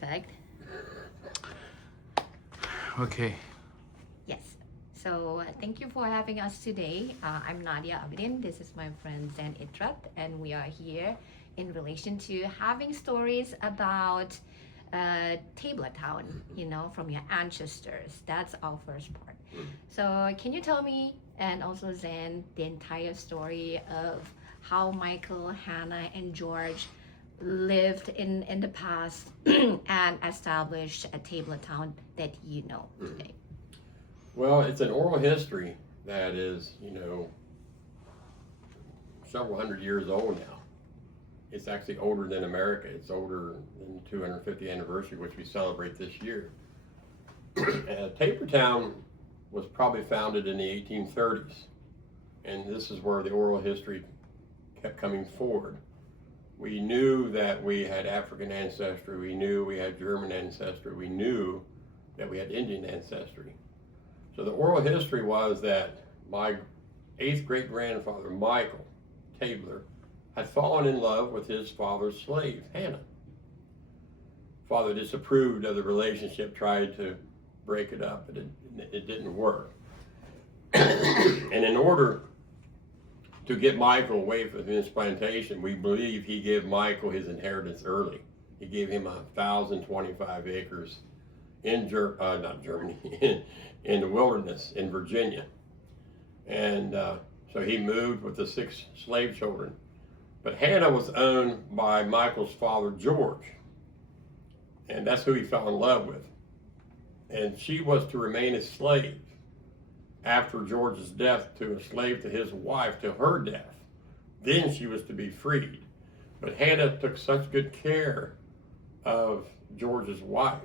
Perfect. Okay. Yes. So thank you for having us today. I'm Nadia Abidin. This is my friend Zen Itrat, and we are here in relation to having stories about Tablertown, from your ancestors. That's our first part. So can you tell me, and also Zen, the entire story of how Michael, Hannah, and George lived in the past and established a Tablertown that you know today? Well, it's an oral history that is, several hundred years old now. It's actually older than America. It's older than the 250th anniversary, which we celebrate this year. Tablertown was probably founded in the 1830s, and this is where the oral history kept coming forward. We knew that we had African ancestry. We knew we had German ancestry. We knew that we had Indian ancestry. So the oral history was that my eighth great grandfather, Michael Tabler, had fallen in love with his father's slave, Hannah. Father disapproved of the relationship, tried to break it up, but it didn't work. And in order to get Michael away from his plantation, we believe he gave Michael his inheritance early. He gave him 1,025 acres in not Germany, in the wilderness in Virginia. And so he moved with the 6 slave children. But Hannah was owned by Michael's father, George. And that's who he fell in love with. And she was to remain a slave after George's death, to a slave to his wife till her death. Then she was to be freed. But Hannah took such good care of George's wife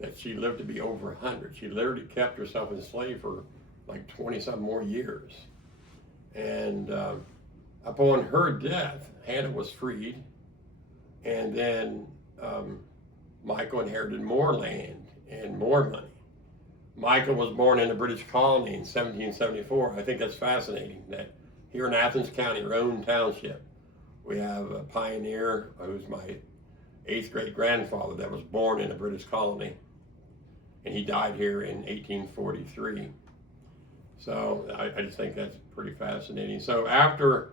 that she lived to be over 100. She literally kept herself enslaved for like 20-some more years. And upon her death, Hannah was freed, and then Michael inherited more land and more money. Michael was born in a British colony in 1774. I think that's fascinating that here in Athens County, Roane Township, we have a pioneer who's my 8th great grandfather that was born in a British colony, and he died here in 1843. So I just think that's pretty fascinating. So after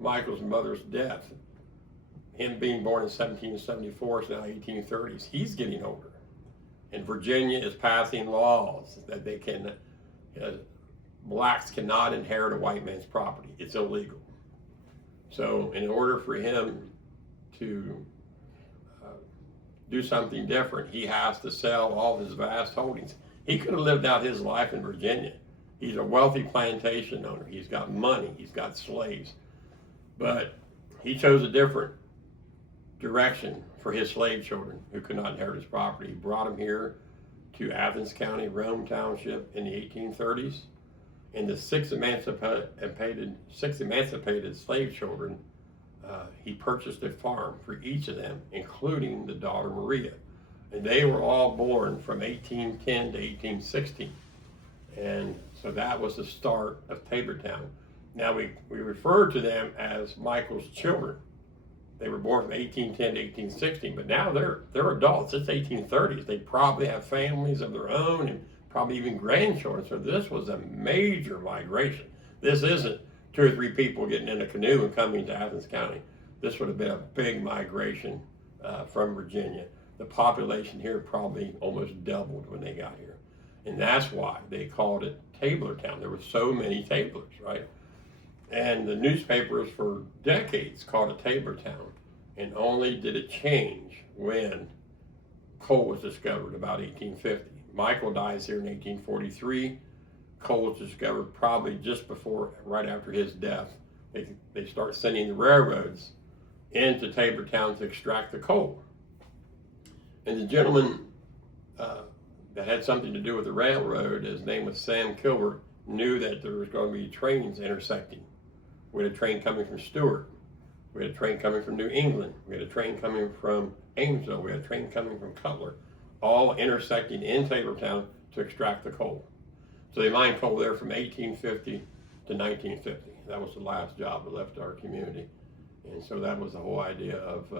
Michael's mother's death, him being born in 1774, it's now 1830s, he's getting older. And Virginia is passing laws that they can, blacks cannot inherit a white man's property. It's illegal. So in order for him to do something different, he has to sell all his vast holdings. He could have lived out his life in Virginia. He's a wealthy plantation owner. He's got money. He's got slaves. But he chose a different direction for his slave children who could not inherit his property. He brought them here to Athens County, Roane Township in the 1830s. And the six emancipated slave children, he purchased a farm for each of them, including the daughter Maria. And they were all born from 1810 to 1816. And so that was the start of Tablertown. Now we refer to them as Michael's children. They were born from 1810 to 1816, but now they're adults. It's 1830s. They probably have families of their own and probably even grandchildren. So this was a major migration. This isn't 2 or 3 people getting in a canoe and coming to Athens County. This would have been a big migration from Virginia. The population here probably almost doubled when they got here. And that's why they called it Tablertown. There were so many tablers, right? And the newspapers for decades called it Tablertown. And only did it change when coal was discovered about 1850. Michael dies here in 1843. Coal was discovered probably just before, right after his death. They start sending the railroads into Tablertown to extract the coal. And the gentleman that had something to do with the railroad, his name was Sam Kilbert, knew that there was going to be trains intersecting. We had a train coming from Stewart. We had a train coming from New England. We had a train coming from Amesville. We had a train coming from Cutler, all intersecting in Tablertown to extract the coal. So they mined coal there from 1850 to 1950. That was the last job that left our community. And so that was the whole idea of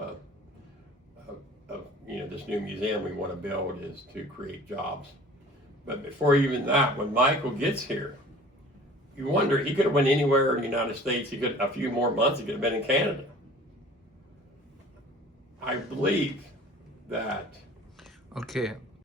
this new museum we want to build is to create jobs. But before even that, when Michael gets here, you wonder, he could have went anywhere in the United States. He could, a few more months, he could have been in Canada. I believe that. Okay,